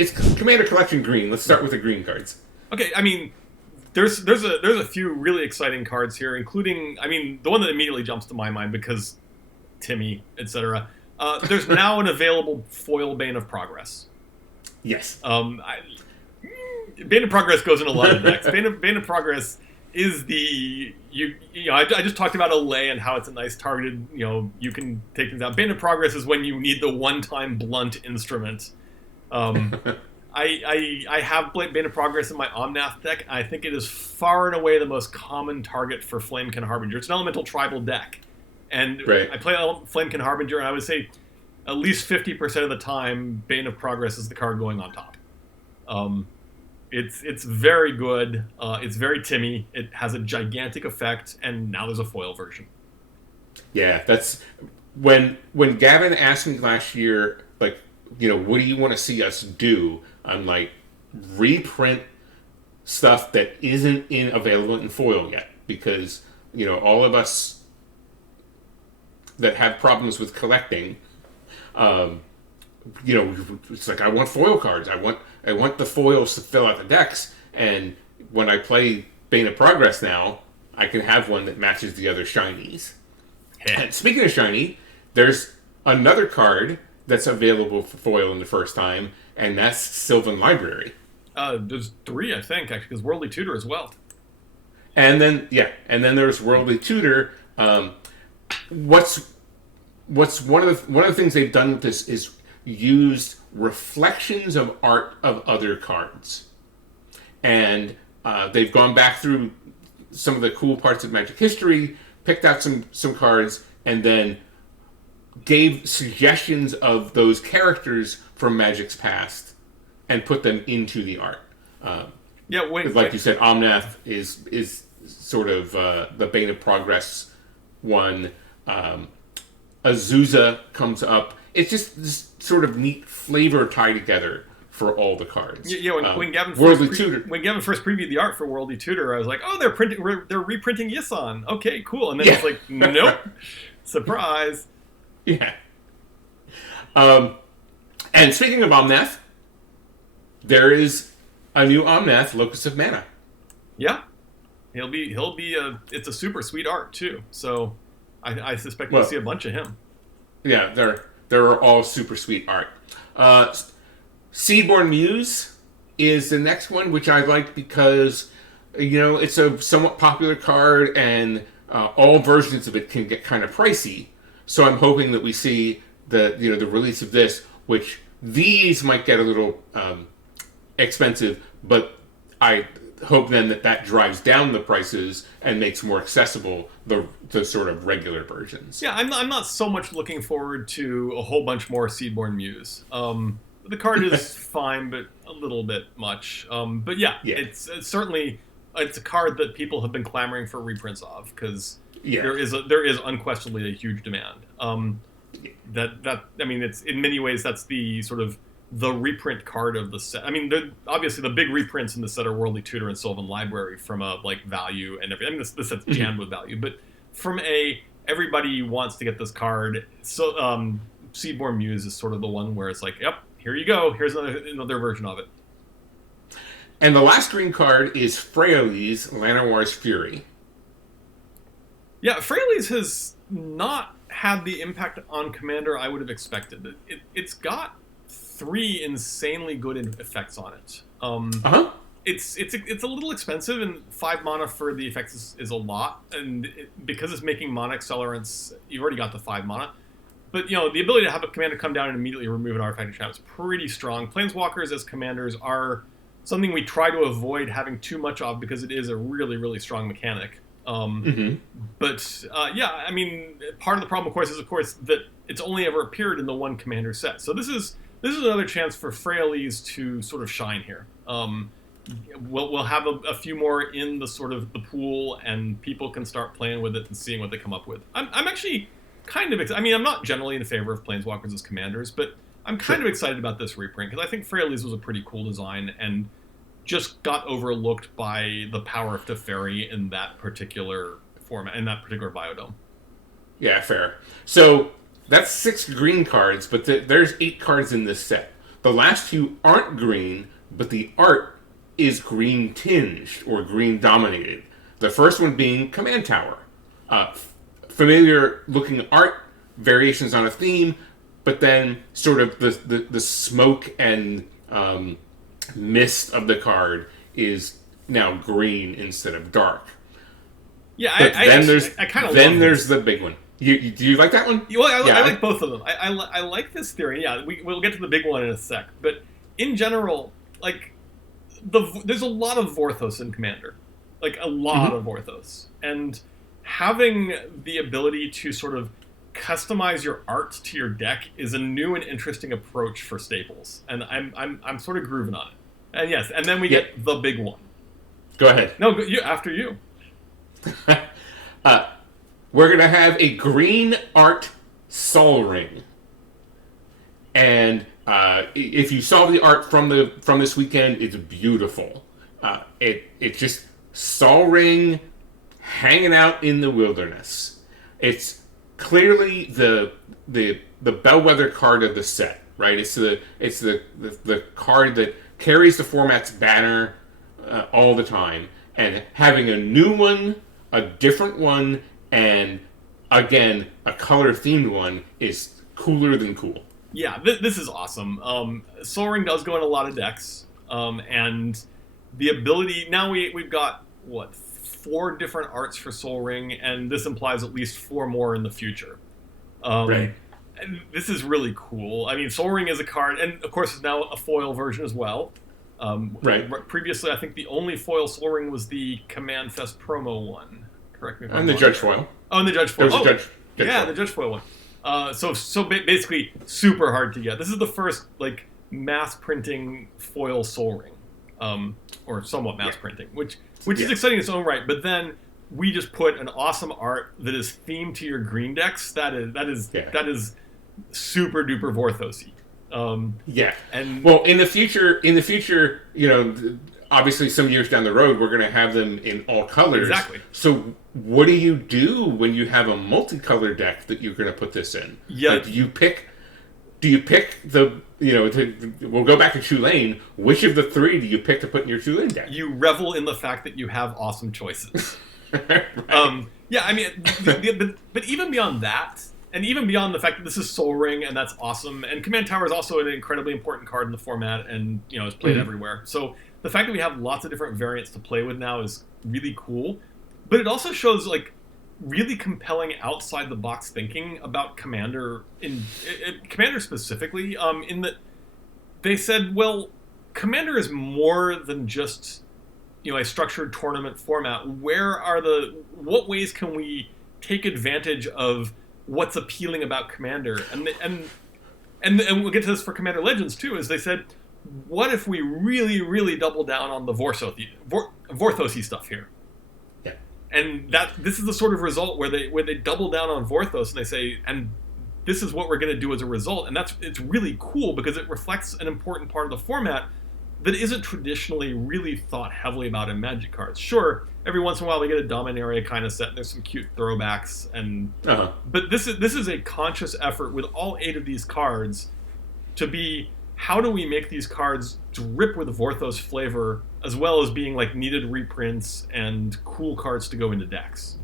It's Commander Collection green. Let's start with the green cards. Okay, I mean, there's a few really exciting cards here, including, I mean, the one that immediately jumps to my mind because Timmy, etc. There's now an available foil Bane of Progress. Yes. Bane of Progress goes in a lot of decks. Bane of Progress is the I just talked about Allay and how it's a nice targeted, you can take things out. Bane of Progress is when you need the one-time blunt instrument. I have Bane of Progress in my Omnath deck. I think it is far and away the most common target for Flamekin Harbinger. It's an elemental tribal deck, and I play Flamekin Harbinger, and I would say at least 50% of the time, Bane of Progress is the card going on top. It's very good. It's very Timmy. It has a gigantic effect, and now there's a foil version. Yeah, that's when Gavin asked me last year, like, what do you want to see us do? I'm like, reprint stuff that isn't available in foil yet, because all of us that have problems with collecting, it's like, I want foil cards. I want the foils to fill out the decks, and when I play Bane of Progress now, I can have one that matches the other shinies. And speaking of shiny, there's another card that's available for foil in the first time, and that's Sylvan Library. There's 3, I think, actually, because Worldly Tutor as well. And then there's Worldly Tutor. What's one of the things they've done with this is used reflections of art of other cards, and they've gone back through some of the cool parts of Magic history, picked out some cards, and then gave suggestions of those characters from Magic's past and put them into the art. Like you said, Omnath is sort of the Bane of Progress one. Azusa comes up. It's just this sort of neat flavor tied together for all the cards. When Gavin first previewed the art for Worldly Tutor, I was like, oh, they're reprinting Yisan. Okay, cool. And then it's like, nope, surprise. Yeah. And speaking of Omnath, there is a new Omnath, Locus of Mana. Yeah, he'll be. It's a super sweet art too. So I suspect we'll see a bunch of him. Yeah, they're all super sweet art. Seedborne Muse is the next one, which I like because it's a somewhat popular card, and all versions of it can get kind of pricey. So I'm hoping that we see the release of this, which these might get a little expensive, but I hope then that drives down the prices and makes more accessible the sort of regular versions. Yeah, I'm not so much looking forward to a whole bunch more Seedborne Muse. The card is fine, but a little bit much. But yeah. It's certainly a card that people have been clamoring for reprints of, because there is unquestionably a huge demand. It's in many ways that's the sort of the reprint card of the set. I mean, obviously the big reprints in the set are Worldly Tutor and Sylvan Library from a value and everything. I mean, this set's jammed with value, but from everybody wants to get this card. So Seedborne Muse is sort of the one where it's like, yep, here you go. Here's another version of it. And the last green card is Freyalise, Llanowar's Fury. Yeah, Freyalise has not had the impact on Commander I would have expected. It's got 3 insanely good effects on it. It's a little expensive, and 5 mana for the effects is a lot. And because it's making mana accelerants, you've already got the 5 mana. But the ability to have a commander come down and immediately remove an artifact trap is pretty strong. Planeswalkers as commanders are something we try to avoid having too much of, because it is a really, really strong mechanic. But I mean, part of the problem, of course, that it's only ever appeared in the one commander set. So this is another chance for Freyalise to sort of shine here. We'll have a few more in the sort of the pool, and people can start playing with it and seeing what they come up with. I'm actually kind of excited. I mean, I'm not generally in favor of Planeswalkers as commanders, but I'm kind of excited about this reprint, because I think Freyalise was a pretty cool design and just got overlooked by the power of Teferi in that particular format, in that particular biodome. Yeah, fair. So that's 6 green cards, but there's 8 cards in this set. the last two aren't green, but the art is green tinged or green dominated. The first one being Command Tower. Familiar looking art, variations on a theme, but then sort of the smoke and mist of the card is now green instead of dark. Yeah, but I kind of then there's the big one. Do you like that one? Well, I like both of them. I like this theory. Yeah, we'll get to the big one in a sec. But in general, like there's a lot of Vorthos in Commander, like a lot of Vorthos, and having the ability to sort of customize your art to your deck is a new and interesting approach for staples, and I'm sort of grooving on it. And yes, and then we get the big one. Go ahead. No, after you. We're gonna have a green art Sol Ring, and if you saw the art from this weekend, it's beautiful. It's just Sol Ring hanging out in the wilderness. It's clearly the bellwether card of the set, right? It's the card that carries the format's banner all the time, and having a new one, a different one, and again a color themed one is cooler than cool. Yeah, this is awesome. Sol Ring does go in a lot of decks, and the ability now we've got 4 different arts for Sol Ring, and this implies at least 4 more in the future. Right. And this is really cool. I mean, Sol Ring is a card, and of course, it's now a foil version as well. Right. Previously, I think the only foil Sol Ring was the Command Fest promo one. Correct me if I'm wrong. And the Judge foil. Oh, and the Judge foil. There's a Judge yeah, foil. the Judge foil one. So basically, super hard to get. This is the first mass printing foil Sol Ring, or somewhat mass printing, which is exciting in its own right. But then we just put an awesome art that is themed to your green decks. That is super duper Vorthosy. And well, in the future, obviously some years down the road, we're going to have them in all colors. Exactly. So what do you do when you have a multicolor deck that you're going to put this in? Yeah. Like, do you pick the, we'll go back to Tulane. Which of the 3 do you pick to put in your Tulane deck? You revel in the fact that you have awesome choices. Right. Yeah, I mean, but even beyond that, and even beyond the fact that this is Sol Ring, and that's awesome, and Command Tower is also an incredibly important card in the format, and is played everywhere. So the fact that we have lots of different variants to play with now is really cool. But it also shows really compelling outside the box thinking about Commander Commander specifically. In that they said, well, Commander is more than just a structured tournament format. What ways can we take advantage of what's appealing about Commander? And we'll get to this for Commander Legends too, as they said, what if we really, really double down on the Vorthosy stuff here? Yeah. And this is the sort of result where they double down on Vorthos and they say, and this is what we're going to do as a result. And it's really cool because it reflects an important part of the format that isn't traditionally really thought heavily about in Magic cards. Sure, every once in a while we get a Dominaria kind of set, and there's some cute throwbacks, but this is a conscious effort with all 8 of these cards to be, how do we make these cards drip with Vorthos flavor, as well as being needed reprints and cool cards to go into decks.